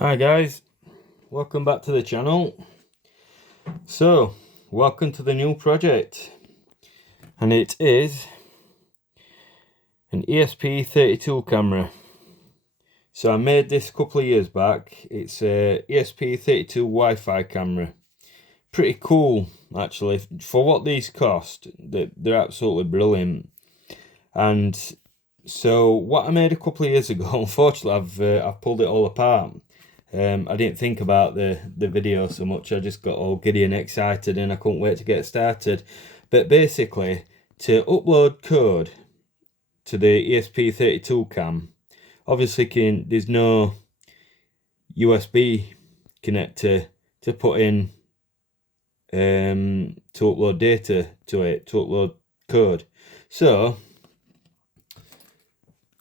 Hi guys, welcome back to the channel. So, welcome to the new project, and it is an ESP32 camera. So I made this a couple of years back. It's a ESP32 Wi-Fi camera. Pretty cool actually. For what these cost, they're absolutely brilliant. And so what I made a couple of years ago, unfortunately I've pulled it all apart. I didn't think about the video so much. I just got all giddy and excited and I couldn't wait to get started. But basically, to upload code to the ESP32 Cam, obviously there's no USB connector to put in to upload data to it, to upload code. So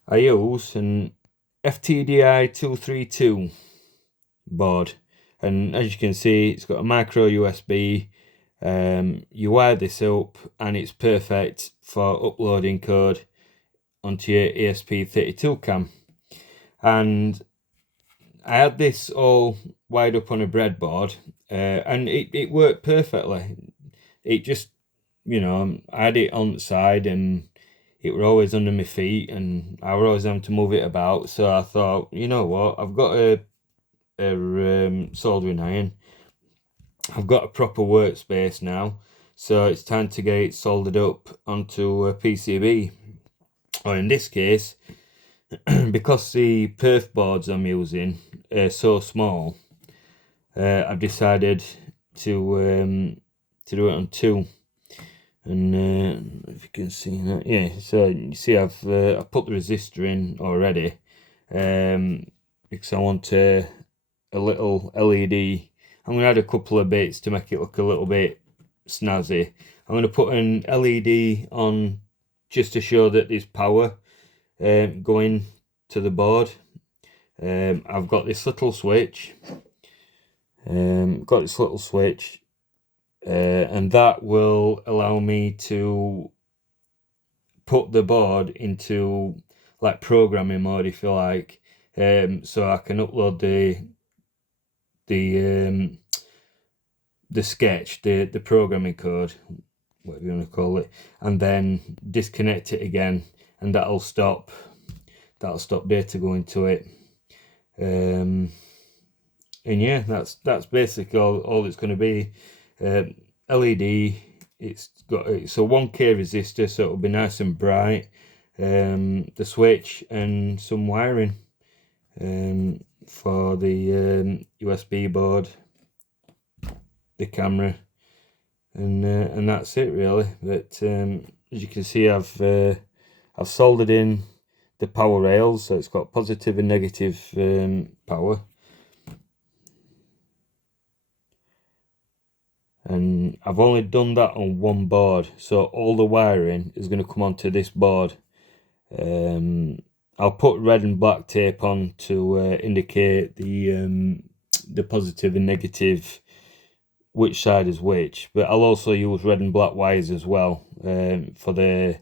I use an ESP32 board, and as you can see, it's got a micro USB. You wire this up and it's perfect for uploading code onto your ESP32 Cam. And I had this all wired up on a breadboard, and it worked perfectly. It just, I had it on the side and it were always under my feet and I were always having to move it about. So I thought, you know what, I've got a soldering iron. I've got a proper workspace now, so it's time to get it soldered up onto a PCB. Or in this case, because the perf boards I'm using are so small, I've decided to do it on two. And if you can see that, yeah. So you see, I've put the resistor in already, because I want a little LED. I'm going to add a couple of bits to make it look a little bit snazzy. I'm going to put an LED on just to show that there's power going to the board. I've got this little switch. And that will allow me to put the board into like programming mode, if you like. So I can upload the sketch, the programming code, whatever you want to call it, and then disconnect it again, and that'll stop data going to it. And yeah, that's basically all it's going to be. LED. It's a 1K resistor, so it'll be nice and bright. The switch and some wiring for the USB board, the camera, and that's it really. But as you can see, I've soldered in the power rails, so it's got positive and negative power. And I've only done that on one board, so all the wiring is going to come onto this board. I'll put red and black tape on to indicate the positive and negative, which side is which. But I'll also use red and black wires as well for the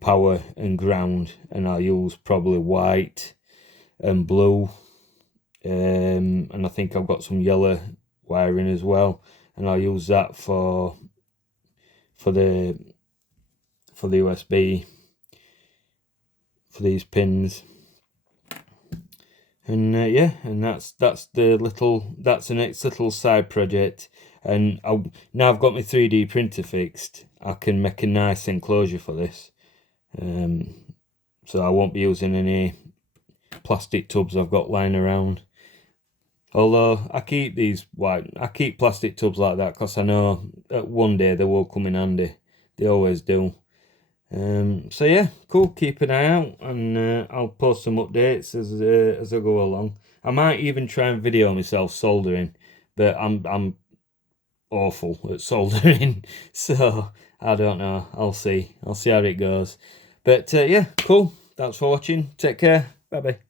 power and ground, and I'll use probably white and blue, and I think I've got some yellow wiring as well, and I'll use that for the USB for these pins. And yeah, and that's the next little side project. And now I've got my 3D printer fixed, I can make a nice enclosure for this. So I won't be using any plastic tubs I've got lying around. Although I keep plastic tubs like that because I know that one day they will come in handy. They always do. So yeah, cool. Keep an eye out, and I'll post some updates as I go along. I might even try and video myself soldering, but I'm awful at soldering, so I don't know. I'll see how it goes. But yeah, cool. Thanks for watching. Take care. Bye bye.